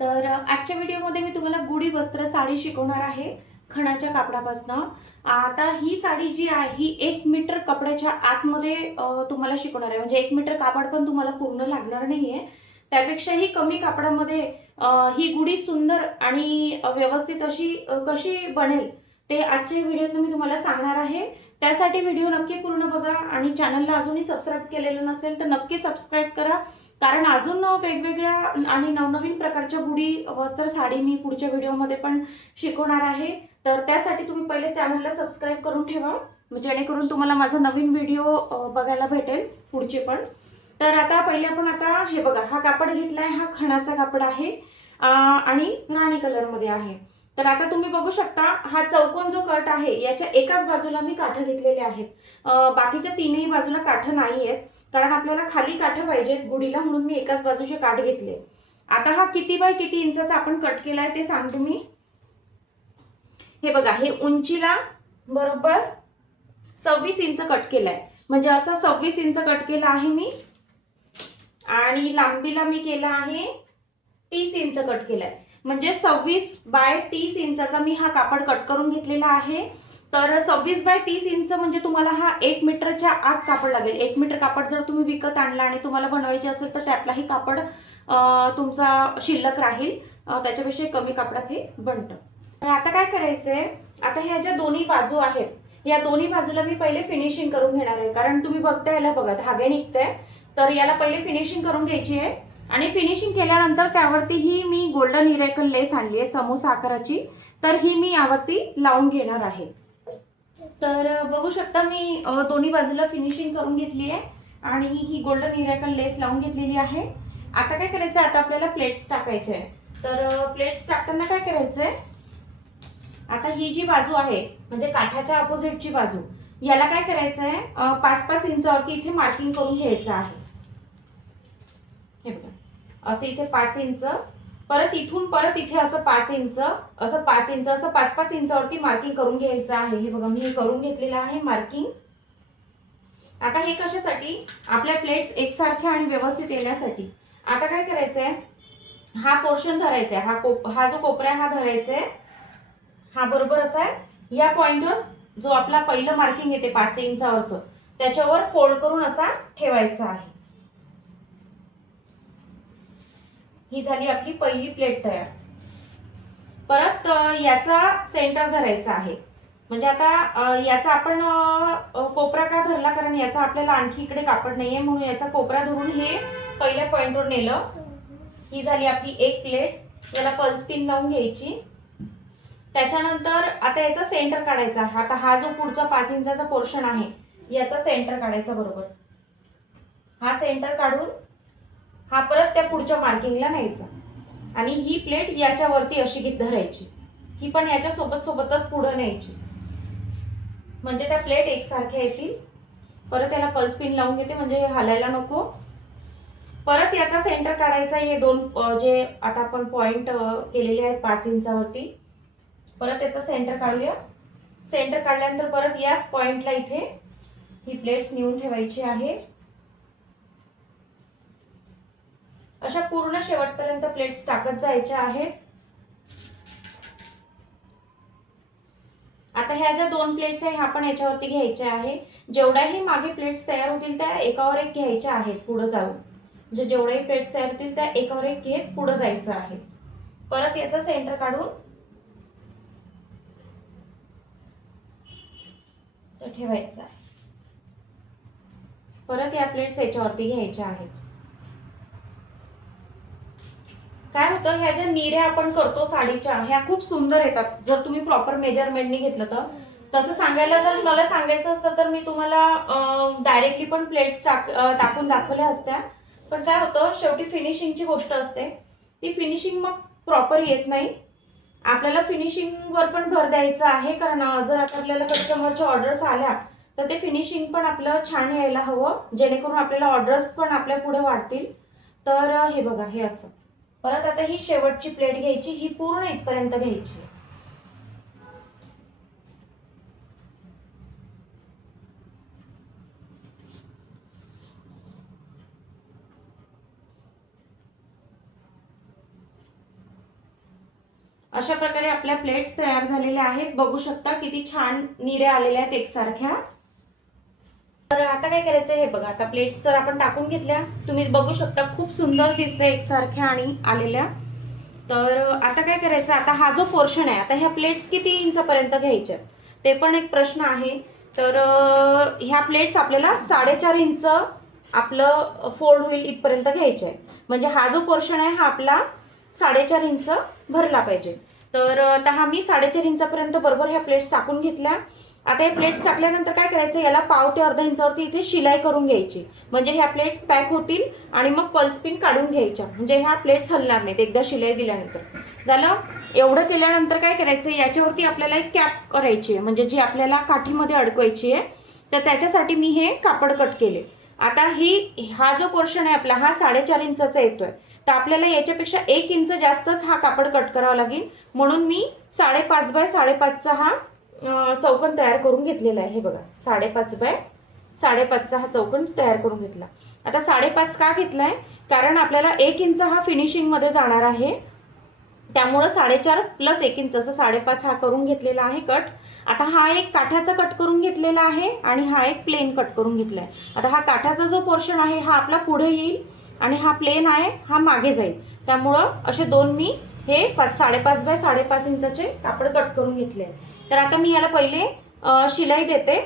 तर आजच्या व्हिडिओमध्ये मी तुम्हाला गुढी वस्त्र साडी शिकवणार आहे खणाच्या कापडापासून। आता ही साडी जी आहे ही 1 मीटर कपड्याच्या आतमध्ये तुम्हाला शिकवणार आहे, म्हणजे 1 मीटर कापड पण तुम्हाला पूर्ण लागणार नाहीये। त्यापेक्षाही कमी कापडामध्ये ही गुढी सुंदर आणि व्यवस्थित अशी कशी बनेल ते आजच्या व्हिडिओत मी तुम्हाला सांगणार आहे। त्यासाठी व्हिडिओ नक्की पूर्ण बघा आणि चॅनलला अजूनही सबस्क्राईब केलेलं नसेल तर नक्की सबस्क्राईब करा, कारण अजून वेगवेगळ्या आणि नवनवीन प्रकारच्या गुढी वस्त्र साडी मी पुढच्या व्हिडिओमध्ये पण शिकवणार आहे। तर त्यासाठी तुम्ही पहिले चॅनलला सबस्क्राईब करून ठेवा, जेणेकरून तुम्हाला माझा नवीन व्हिडिओ बघायला भेटेल पुढचे पण। तर आता पहिले आपण आता हे बघा, हा कापड घेतलाय, हा खणाचा कापड आहे आणि राणी कलर मध्ये आहे। तर आता तुम्ही बघू शकता हा चौकोन जो कट आहे याच्या एकाच बाजूला मी काठ घेतलेले आहेत, बाकीच्या तीनही बाजूला काठ नाहीयेत, कारण आपल्याला खाली काठ पाहिजेत गुढीला, म्हणून मी एकाच बाजूचे काठ घेतले। आता हा किती बाय किती इंचाचा आपण कट केलाय ते सांगते मी। हे बघा, हे उंचीला बरोबर 26 इंच कट केलाय, म्हणजे असा 26 इंच कट केला आहे मी, आणि लांबीला मी केला आहे 30 इंच कट केलाय, म्हणजे 26 बाय 30 इंचाचा मी हा कापड कट करून घेतलेला आहे। तर 26 बाय 30 इंच म्हणजे तुम्हाला हा 1 मीटरच्या आत कापड लागेल। 1 मीटर कापड जर तुम्ही विकत आणला आणि तुम्हाला बनवायचे असेल तर त्यातलाही कापड तुमचा शिल्लक राहील, त्याच्यापेक्षा कमी कापडात हे बनतं। तर आता काय करायचंय, आता ह्या ज्या दोन्ही बाजू आहेत या दोन्ही बाजूला मी पहिले फिनिशिंग करून घेणार आहे, कारण तुम्ही बघताय याला बघा धागे निघताय, तर याला पहिले फिनिशिंग करून घ्यायची आहे। आणि फिनिशिंग केल्यानंतर त्यावरती ही मी गोल्डन इरेकल लेस आणली आहे समोसा आकाराची, तर ही मी यावरती लावून घेणार आहे। तर बघू शकता मी दोन्ही बाजूला फिनिशिंग करून घेतली आहे आणि ही गोल्डन इरेकल लेस लावून घेतलेली आहे। आता काय करायचं, आता आपल्याला प्लेट्स टाकायचे आहे। तर प्लेट्स टाकताना काय करायचंय, आता ही जी बाजू आहे म्हणजे काठाच्या अपोजिटची बाजू, याला काय करायचंय 5-5 इंचावरती इथे मार्किंग करून घ्यायचं आहे। हे बघा, असं इथे 5 इंच, परत इथून परत इथे असं 5 इंच, असं 5 इंच, असं 5-5 इंचावरती मार्किंग करून घ्यायचं आहे। हे बघा, मी हे करून घेतलेलं आहे मार्किंग। आता हे कशासाठी, आपल्या प्लेट्स एकसारख्या आणि व्यवस्थित येण्यासाठी। आता काय करायचंय, हा पोर्शन धरायचा आहे, हा जो कोपरा हा धरायचा आहे, हा बरोबर असा आहे या पॉइंटवर जो आपला पहिलं मार्किंग येते 5 इंचावरचं त्याच्यावर फोल्ड करून असा ठेवायचा आहे। ही झाली आपली पहिली प्लेट तयार। परत याचा सेंटर धरायचा आहे, म्हणजे आता याचा आपण कोपरा का धरला, कारण याचा आपल्याला आणखी इकडे कापड नाहीये, म्हणून याचा कोपरा धरून हे पहिल्या पॉइंटवर नेलं। ही झाली आपली एक प्लेट, याला पल्स पिन लावून घ्यायची। त्याच्यानंतर आता याचा सेंटर काढायचा आहे। आता हा जो पुढचा 5 इंचाचा पोर्शन आहे याचा सेंटर काढायचा बरोबर, हा सेंटर काढून हा परत त्या पुढच्या मार्किंगला न्यायचा आणि ही प्लेट याच्यावरती अशी धरायची, ही पण याच्या सोबत सोबतच पुढे न्यायची, म्हणजे त्या प्लेट एकसारख्या येतील। परत याला पल्स पिन लावून घेते, म्हणजे हे हलायला नको। परत याचा सेंटर काढायचा, हे दोन जे आता आपण पॉइंट केलेले आहेत 5 इंचावरती, परत याचा सेंटर काढूया। सेंटर काढल्यानंतर परत याच पॉइंटला इथे ही प्लेट्स नेऊन ठेवायची आहे। अशा पूर्ण शेवटपर्यंत प्लेट्स टाकत जायच्या आहेत। आता ह्या ज्या 2 प्लेट्स आहे ह्या पण याच्यावरती घ्यायच्या आहे। जेवढ्याही मागे प्लेट्स तयार होतील त्या एकावर एक घ्यायच्या आहेत पुढे जाऊन, म्हणजे जेवढ्याही प्लेट्स तयार होतील त्या एकावर एक घेत पुढे जायचं आहे। परत याचा सेंटर काढून ठेवायचा आहे। परत या प्लेट्स याच्यावरती घ्यायच्या आहेत। काय होतं, ह्या ज्या निऱ्या आपण करतो साडीच्या ह्या खूप सुंदर येतात जर तुम्ही प्रॉपर मेजरमेंटने घेतलं तर। तसं सांगायला जर मला सांगायचं असतं तर मी तुम्हाला डायरेक्टली पण प्लेट्स टाकून दाखवल्या असत्या, पण काय होतं शेवटी फिनिशिंगची गोष्ट असते, ती फिनिशिंग मग प्रॉपर येत नाही। आपल्याला फिनिशिंग वर पण भर द्यायचा आहे, कारण जर आता आपल्याला कस्टमरच्या ऑर्डर्स आल्या तर ते फिनिशिंग पण आपलं छान यायला हवं, जेणेकरून आपल्याला ऑर्डर्स पण आपल्या पुढे वाढतील। तर हे बघा, हे असं। परत आता ही शेवटची प्लेट घ्यायची, ही पूर्ण इथपर्यंत घ्यायची। अशा प्रकारे आपल्या प्लेट्स तयार झालेल्या आहेत. बघू शकता किती छान निऱ्या आलेल्या आहेत एकसारख्या. तर आता काय करायचं हे बघा, आता प्लेट्स तर आपण टाकून घेतल्या, तुम्ही बघू शकता खूप सुंदर दिसतंय एकसारख्या आणि आलेल्या. तर आता काय करायचं, आता हा जो पोर्शन आहे, आता ह्या प्लेट्स किती इंचापर्यंत घ्यायच्या ते पण एक प्रश्न आहे. तर ह्या प्लेट्स आपल्याला 4.5 इंच आपलं फोल्ड होईल इथपर्यंत घ्यायचे आहे. म्हणजे हा जो पोर्शन आहे हा आपला 4.5 इंच भरला पाहिजे. तर आता हा मी 4.5 इंचापर्यंत बरोबर ह्या प्लेट्स टाकून घेतल्या. आता हे प्लेट्स टाकल्यानंतर काय करायचं, याला पाव ते अर्धा इंचावरती इथे शिलाई करून घ्यायची. म्हणजे ह्या प्लेट्स पॅक होतील आणि मग पल्स पिन काढून घ्यायच्या, म्हणजे ह्या प्लेट्स हलणार नाहीत एकदा शिलाई दिल्यानंतर. झालं. एवढं केल्यानंतर काय करायचं, याच्यावरती आपल्याला एक कॅप करायची आहे, म्हणजे जी आपल्याला काठीमध्ये अडकवायची आहे. तर त्याच्यासाठी मी हे कापड कट केले. आता हा जो पोर्शन आहे आपला हा 4.5 इंचाचा येतोय. तर आपल्याला याच्यापेक्षा 1 इंच जास्तच हा कापड कट करावा लागेल. म्हणून मी 5.5 बाय 5.5चा हा चौकोन तयार करून घेतलेला आहे. हे बघा, 5.5 बाय 5.5चा हा चौकोन तयार करून घेतला. आता 5.5 का घेतलाय, कारण आपल्याला 1 इंच हा फिनिशिंग मध्ये जाणार आहे. त्यामुळं 4.5 प्लस 1 इंच असं 5.5 हा करून घेतलेला आहे कट. आता हा एक काठाचा कट करून घेतलेला आहे आणि हा एक प्लेन कट करून घेतलाय. आता हा काठाचा जो पोर्शन आहे हा आपला पुढे येईल आणि हा प्लेन आहे हा मागे जाईल. त्यामुळं असे दोन मी हे 5.5 बाय 5.5 इंचाचे कापड कट करून घेतले. तर आता मी याला पहिले शिलाई देते.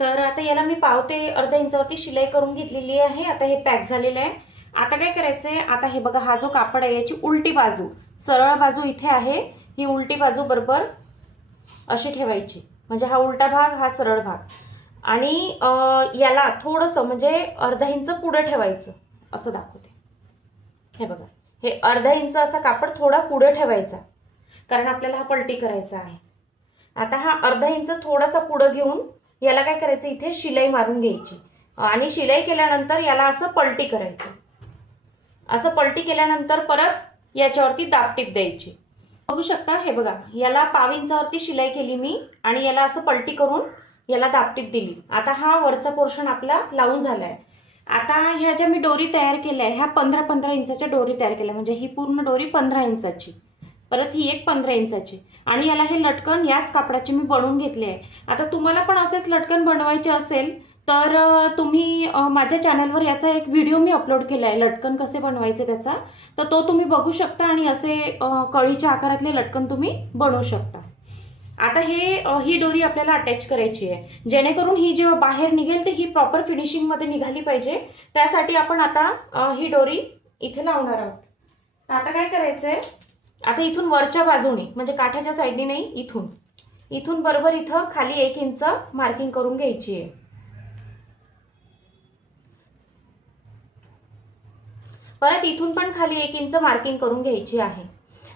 तर आता याला मी पाव ते अर्धा इंचावरती शिलाई करून घेतलेली आहे. आता हे पॅक झालेलं आहे. आता काय करायचंय, आता हे बघा, हा जो कापड आहे याची उलटी बाजू, सरळ बाजू इथे आहे, ही उलटी बाजू बरोबर अशी ठेवायची. म्हणजे हा उलटा भाग हा सरळ भाग, आणि याला थोडंसं म्हणजे अर्धा इंच पुढे ठेवायचं. असं दाखवते. हे बघा, हे अर्धा इंच असा कापड थोडा पुढे ठेवायचा, कारण आपल्याला हा पलटी करायचा आहे. आता हा अर्धा इंच थोडासा पुढे घेऊन याला काय करायचं, इथे शिलाई मारून घ्यायची आणि शिलाई केल्यानंतर याला असं पलटी करायचं. असं पलटी केल्यानंतर परत याच्यावरती दाबटीप द्यायची. बघू शकता, हे बघा, याला पाव इंचावरती शिलाई केली मी आणि याला असं पलटी करून याला दाबटीप दिली. आता हा वरचा पोर्शन आपला लावून झालाय. आता ह्या ज्या मी डोरी तयार केल्या ह्या 15-15 इंचाच्या डोरी तयार केल्या, म्हणजे ही पूर्ण डोरी 15 इंचाची, परत ही एक 15 इंचाची, आणि याला हे लटकन याच कापडाचे मी बनवून घेतले आहे. आता तुम्हाला पण असेच लटकन बनवायचे असेल तर तुम्ही माझ्या चॅनलवर याचा एक व्हिडिओ मी अपलोड केला आहे, लटकन कसे बनवायचे त्याचा. तर तो तुम्ही बघू शकता आणि असे कळीच्या आकारातले लटकन तुम्ही बनवू शकता. आता ही डोरी आपल्याला अटॅच करायची आहे, जेणेकरून ही जेव्हा बाहेर निघेल तर ही प्रॉपर फिनिशिंग मध्ये निघाली पाहिजे. त्यासाठी आपण आता ही डोरी इथे लावणार आहोत. आता काय करायचंय, आता इथून वरच्या बाजूने म्हणजे काठाच्या साईडने नाही, इथून बरोबर इथं खाली 1 इंच मार्किंग करून घ्यायची आहे. परत इथून पण खाली 1 इंच मार्किंग करून घ्यायची आहे.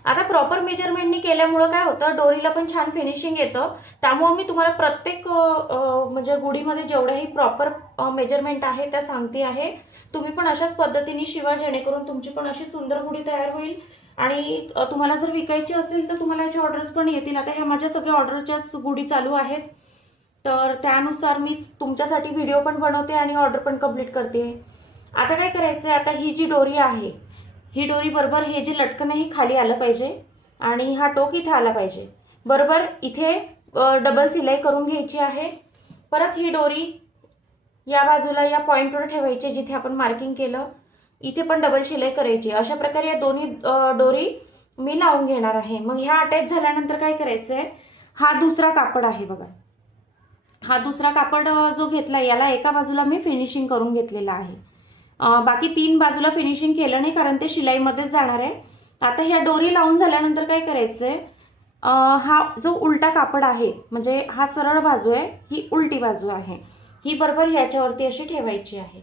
आता प्रॉपर मेजरमेंटनी केल्यामुळं काय होतं, डोरीला पण छान फिनिशिंग येतं. त्यामुळे मी तुम्हाला प्रत्येक म्हणजे गुढीमध्ये जेवढ्याही प्रॉपर मेजरमेंट आहे त्या सांगते आहे. तुम्ही पण अशाच पद्धतीने शिवा, जेणेकरून तुमची पण अशी सुंदर गुढी तयार होईल. आणि तुम्हाला जर विकायची असेल तर तुम्हाला याचे ऑर्डर्स पण येतील. आता ह्या माझ्या सगळ्या ऑर्डरच्याच गुढी चालू आहेत, तर त्यानुसार मी तुमच्यासाठी व्हिडिओ पण बनवते आणि ऑर्डर पण कंप्लीट करते. आता काय करायचं आहे, आता ही जी डोरी आहे ही डोरी बरोबर हे जे लटकन आहे खाली आलं पाहिजे आणि हा टोक इथे आला पाहिजे. बरोबर इथे डबल सिलाई करून घ्यायची आहे. परत ही डोरी या बाजूला या पॉइंटवर ठेवायची जिथे आपण मार्किंग केलं, इथे पण डबल शिलाई करायची. अशा प्रकारे या दोन्ही डोरी मी लावून घेणार आहे. मग ह्या अटॅच झाल्यानंतर काय करायचंय, हा दुसरा कापड आहे बघा, हा दुसरा कापड जो घेतला याला एका बाजूला मी फिनिशिंग करून घेतलेला आहे. बाकी 3 बाजूला फिनिशिंग केलं नाही, कारण ते शिलाईमध्येच जाणार आहे. आता ह्या डोरी लावून झाल्यानंतर काय करायचंय, हा जो उलटा कापड आहे म्हणजे हा सरळ बाजू आहे, ही उलटी बाजू आहे, ही बरोबर याच्यावरती अशी ठेवायची आहे.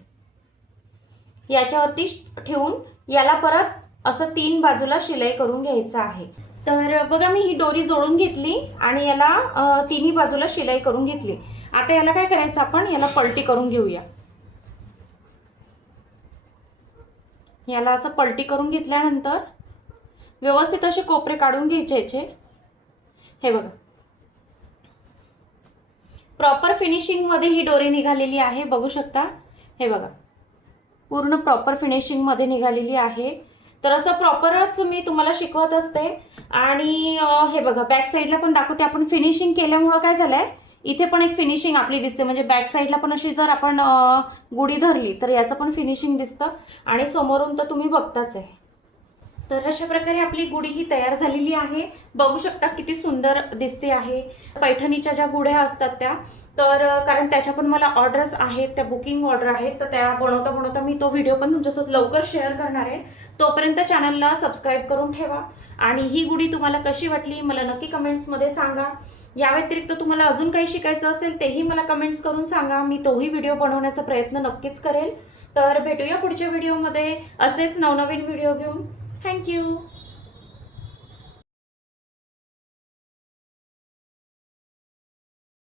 याच्यावरती ठेवून याला परत असं 3 बाजूला शिलाई करून घ्यायचं आहे. तर बघा, मी ही डोरी जोडून घेतली आणि याला तिन्ही बाजूला शिलाई करून घेतली. आता याला काय करायचं, आपण याला पलटी करून घेऊया. याला असं पलटी करून घेतल्यानंतर व्यवस्थित असे कोपरे काढून घ्यायचे याचे. हे बघा, प्रॉपर फिनिशिंग मध्ये ही डोरी निघालेली आहे, बघू शकता. हे बघा, पूर्ण प्रॉपर फिनिशिंग मध्ये निघालेली आहे. तर असं प्रॉपरच मी तुम्हाला शिकवत असते. आणि हे बघा बॅक साईडला पण दाखवते. आपण फिनिशिंग केल्यामुळं काय झालंय, इथे पण एक फिनिशिंग आपली दिसते. म्हणजे बॅक साईडला पण अशी जर आपण गुढी धरली तर याचं पण फिनिशिंग दिसतं. आणि समोरून तर तुम्ही बघताच आहे. तर अशा प्रकारे आपली गुढी ही तयार झालेली आहे. बघू शकता किती सुंदर दिसते आहे. पैठणीच्या ज्या गुढ्या असतात त्या, तर कारण त्याच्या पण मला ऑर्डर्स आहेत, त्या बुकिंग ऑर्डर आहेत, तर त्या बनवता बनवता मी तो व्हिडिओ पण तुमच्यासोबत लवकर शेअर करणार आहे. तोपर्यंत चॅनलला सबस्क्राईब करून ठेवा. आणि ही गुढी तुम्हाला कशी वाटली मला नक्की कमेंट्समध्ये सांगा. या व्यतिरिक्त तुम्हाला अजून काही शिकायचं असेल तेही मला कमेंट्स करून सांगा. मी तोही व्हिडिओ बनवण्याचा प्रयत्न नक्कीच करेल. तर भेटूया पुढच्या व्हिडिओमध्ये असेच नवनवीन व्हिडिओ घेऊन. थँक्यू.